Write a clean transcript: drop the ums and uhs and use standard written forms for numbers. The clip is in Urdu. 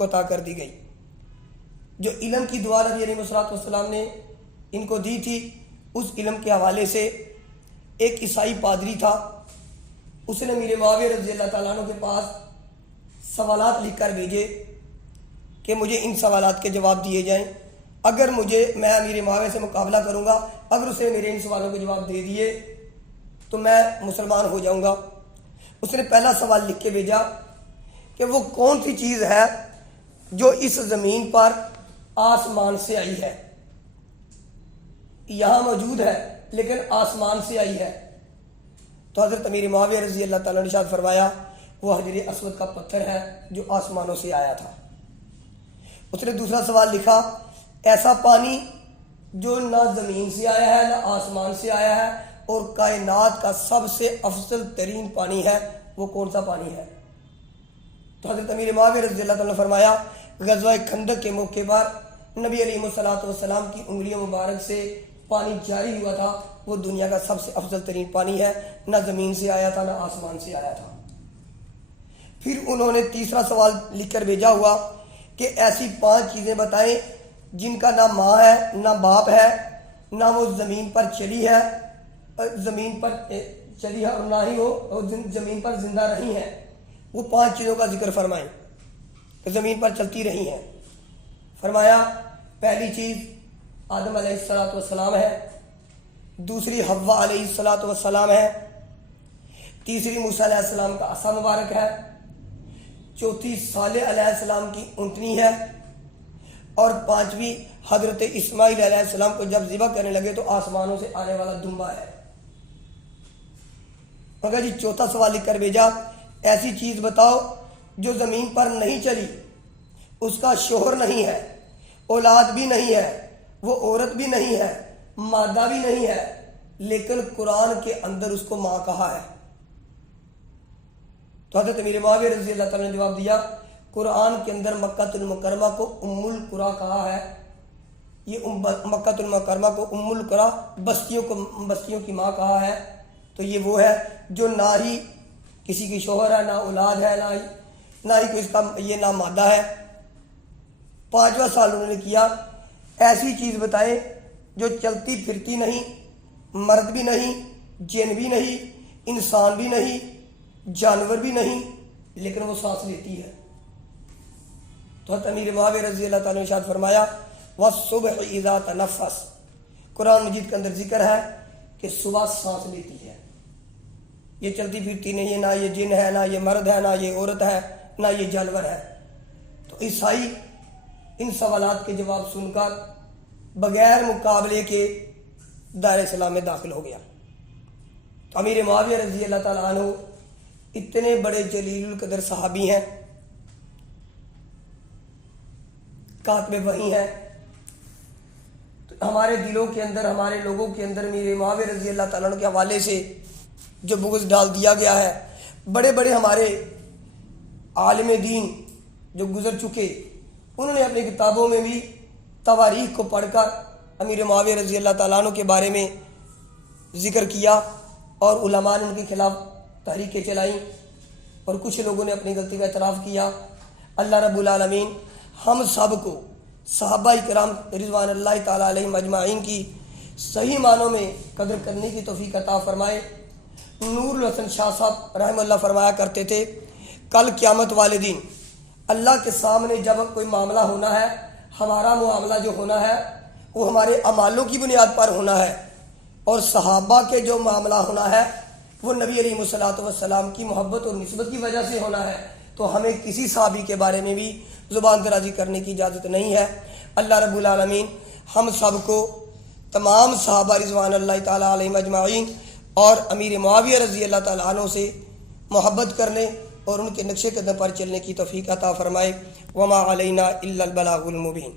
کو عطا کر دی گئی۔ جو علم کی دعا نبی علیہ الصلوۃ والسلام نے ان کو دی تھی، اس علم کے حوالے سے ایک عیسائی پادری تھا، اس نے امیر معاویہ رضی اللہ تعالیٰ عنہ کے پاس سوالات لکھ کر بھیجے کہ مجھے ان سوالات کے جواب دیے جائیں، اگر میں امیر معاویہ سے مقابلہ کروں گا، اگر اس نے میرے ان سوالوں کے جواب دے دیے تو میں مسلمان ہو جاؤں گا۔ اس نے پہلا سوال لکھ کے بھیجا کہ وہ کون سی چیز ہے جو اس زمین پر آسمان سے آئی ہے، یہاں موجود ہے لیکن آسمان سے آئی ہے؟ تو حضرت امیر معاویہ رضی اللہ تعالیٰ نے ارشاد فرمایا وہ حجر اسود کا پتھر ہے جو آسمانوں سے آیا تھا۔ اس نے دوسرا سوال لکھا، ایسا پانی جو نہ زمین سے آیا ہے نہ آسمان سے آیا ہے اور کائنات کا سب سے افضل ترین پانی ہے، وہ کون سا پانی ہے؟ تو حضرت امیر معاویہ رضی اللہ تعالیٰ نے فرمایا غزوہ خندق کے موقع پر نبی علیہ الصلوۃ والسلام کی انگلیوں مبارک سے پانی جاری ہوا تھا، وہ دنیا کا سب سے افضل ترین پانی ہے، نہ زمین سے آیا تھا نہ آسمان سے آیا تھا۔ پھر انہوں نے تیسرا سوال لکھ کر بھیجا ہوا کہ ایسی 5 چیزیں بتائیں جن کا نہ ماں ہے نہ باپ ہے، نہ وہ زمین پر چلی ہے اور نہ ہی وہ زمین پر زندہ رہی ہیں، وہ 5 چیزوں کا ذکر فرمائیں کہ زمین پر چلتی رہی ہیں۔ فرمایا پہلی چیز آدم علیہ الصلوۃ والسلام ہے، دوسری حوا علیہ الصلوۃ والسلام ہے، تیسری موسیٰ علیہ السلام کا عصا مبارک ہے، چوتھی صالح علیہ السلام کی اونٹنی ہے، اور 5ویں حضرت اسماعیل علیہ السلام کو جب ذبح کرنے لگے تو آسمانوں سے آنے والا دمبا ہے۔ مگر جی چوتھا سوال لکھ کر بھیجا، ایسی چیز بتاؤ جو زمین پر نہیں چلی، اس کا شوہر نہیں ہے، اولاد بھی نہیں ہے، وہ عورت بھی نہیں ہے، مادہ بھی نہیں ہے، لیکن قرآن کے اندر اس کو ماں کہا ہے۔ تو حضرت امیر معاویہ رضی اللہ تعالیٰ نے جواب دیا قرآن کے اندر مکہ المکرمہ کو ام القریٰ کہا ہے، یہ مکہ المکرمہ کو ام القریٰ بستیوں کی ماں کہا ہے، تو یہ وہ ہے جو نہ ہی کسی کی شوہر ہے، نہ اولاد ہے، نہ ہی کوئی اس کا یہ نہ مادہ ہے۔ 5واں سال انہوں نے کیا، ایسی چیز بتائیں جو چلتی پھرتی نہیں، مرد بھی نہیں، جن بھی نہیں، انسان بھی نہیں، جانور بھی نہیں، لیکن وہ سانس لیتی ہے۔ تو حضرت امیر معاویہ رضی اللہ تعالیٰ نے ارشاد فرمایا وَالصُّبْحِ إِذَا تَنَفَّسَ، قرآن مجید کے اندر ذکر ہے کہ صبح سانس لیتی ہے، یہ چلتی پھرتی نہیں ہے، نہ یہ جن ہے، نہ یہ مرد ہے، نہ یہ عورت ہے، نہ یہ جانور ہے۔ تو عیسائی ان سوالات کے جواب سن کر بغیر مقابلے کے دائرہ اسلام میں داخل ہو گیا۔ تو امیر معاویہ رضی اللہ تعالیٰ عنہ اتنے بڑے جلیل القدر صحابی ہیں، کاتب وحی ہیں، تو ہمارے دلوں کے اندر، ہمارے لوگوں کے اندر امیر معاویہ رضی اللہ تعالیٰ عنہ کے حوالے سے جو بغض ڈال دیا گیا ہے، بڑے بڑے ہمارے عالم دین جو گزر چکے، انہوں نے اپنی کتابوں میں بھی تواریخ کو پڑھ کر امیر معاویہ رضی اللہ تعالیٰ عنہ کے بارے میں ذکر کیا، اور علماء نے ان کے خلاف تحریکیں چلائیں، اور کچھ لوگوں نے اپنی غلطی کا اعتراف کیا۔ اللہ رب العالمین ہم سب کو صحابہ کرام رضوان اللہ تعالیٰ علیہم اجمعین کی صحیح معنوں میں قدر کرنے کی توفیق عطا فرمائے۔ نور الحسن شاہ صاحب رحمہ اللہ فرمایا کرتے تھے کل قیامت والے دن اللہ کے سامنے جب کوئی معاملہ ہونا ہے، ہمارا معاملہ جو ہونا ہے وہ ہمارے اعمالوں کی بنیاد پر ہونا ہے، اور صحابہ کے جو معاملہ ہونا ہے وہ نبی علیہ الصلوۃ والسلام کی محبت اور نسبت کی وجہ سے ہونا ہے۔ تو ہمیں کسی صحابی کے بارے میں بھی زبان درازی کرنے کی اجازت نہیں ہے۔ اللہ رب العالمین ہم سب کو تمام صحابہ رضوان اللہ تعالیٰ علیہم اجمعین اور امیر معاویہ رضی اللہ تعالیٰ عنہ سے محبت کرنے اور ان کے نقش قدم پر چلنے کی توفیق عطا فرمائے۔ وما علینا الا البلاغ المبین۔